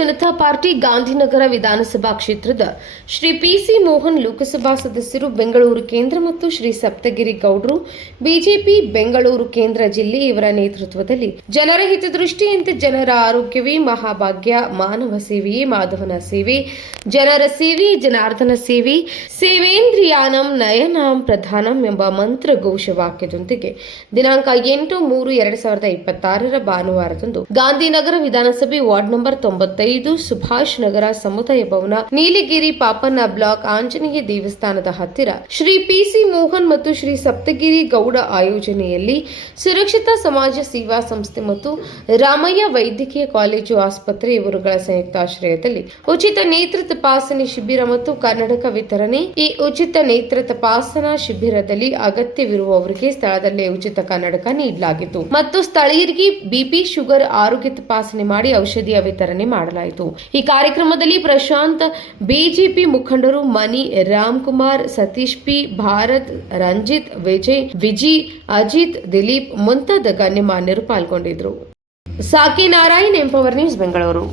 Janata party Gandhinagar ವಿಧಾನಸಭಾ ಕ್ಷೇತ್ರದ Shri PC Mohan Lok Sabha ಸದಸ್ಯರು ಬೆಂಗಳೂರು ಕೇಂದ್ರ ಮತ್ತು ಶ್ರೀ ಸಪ್ತಗಿರಿ ಗೌಡರು ಬಿಜೆಪಿ ಬೆಂಗಳೂರು ಕೇಂದ್ರ ಜಿಲ್ಲೆ ಇವರ ನೇತೃತ್ವದಲ್ಲಿ ಜನರ ಹಿತದೃಷ್ಟಿಯಂತೆ ಜನರ ಆರೋಗ್ಯವೇ ಮಹಾಭಾಗ್ಯ, ಮಾನವ ಸೇವೆಯೇ ಮಾಧವನ ಸೇವೆ, ಜನರ ಸೇವೆ ಜನಾರ್ದನ ಸೇವೆ, ಸೇವೇಂದ್ರಿಯಾನಂ ನಯನಾಂ ಪ್ರಧಾನಂ ಎಂಬ ಮಂತ್ರ ಘೋಷವಾಕ್ಯದೊಂದಿಗೆ ದಿನಾಂಕ 8/3/2026 ಭಾನುವಾರದಂದು ಗಾಂಧಿನಗರ ವಿಧಾನಸಭೆ ವಾರ್ಡ್ ನಂಬರ್ 95 ಸುಭಾಷ್ ನಗರ ಸಮುದಾಯ ಭವನ, ನೀಲಗಿರಿ ಪಾಪಣ್ಣ ಬ್ಲಾಕ್, ಆಂಜನೇಯ ದೇವಸ್ಥಾನದ ಹತ್ತಿರ ಶ್ರೀ ಪಿಸಿ ಮೋಹನ್ ಮತ್ತು ಶ್ರೀ ಸಪ್ತಗಿರಿ ಗೌಡ ಆಯೋಜನೆಯಲ್ಲಿ ಸುರಕ್ಷಿತ ಸಮಾಜ ಸೇವಾ ಸಂಸ್ಥೆ ಮತ್ತು ರಾಮಯ್ಯ ವೈದ್ಯಕೀಯ ಕಾಲೇಜು ಆಸ್ಪತ್ರೆ ಇವರುಗಳ ಸಂಯುಕ್ತಾಶ್ರಯದಲ್ಲಿ ಉಚಿತ ನೇತ್ರ ತಪಾಸಣೆ ಶಿಬಿರ ಮತ್ತು ಕನ್ನಡಕ ವಿತರಣೆ. ಈ ಉಚಿತ ನೇತ್ರ ತಪಾಸಣಾ ಶಿಬಿರದಲ್ಲಿ ಅಗತ್ಯವಿರುವವರಿಗೆ ಸ್ಥಳದಲ್ಲೇ ಉಚಿತ ಕನ್ನಡಕ ನೀಡಲಾಗಿತ್ತು ಮತ್ತು ಸ್ಥಳೀಯರಿಗೆ ಬಿಪಿ, ಶುಗರ್ ಆರೋಗ್ಯ ತಪಾಸಣೆ ಮಾಡಿ ಔಷಧಿಯ ವಿತರಣೆ ಮಾಡಲಾಯಿತು. ಈ ಕಾರ್ಯಕ್ರಮದಲ್ಲಿ ಪ್ರಶಾಂತ್, ಬಿಜೆಪಿ ಮುಖಂಡರು ಮಣಿ, ರಾಮ್ಕುಮಾರ್, ಸತೀಶ್ ಪಿ, ಭಾರತ್, ರಂಜಿತ್, ವಿಜಿ, ಅಜಿತ್, ದಿಲೀಪ್ ಮುಂತಾದ ಗಣ್ಯಮಾನ್ಯರು ಪಾಲ್ಗೊಂಡಿದ್ದರು. ಸಾಕಿ ನಾರಾಯಣ್, ಎಂಪವರ್ ನ್ಯೂಸ್, ಬೆಂಗಳೂರು.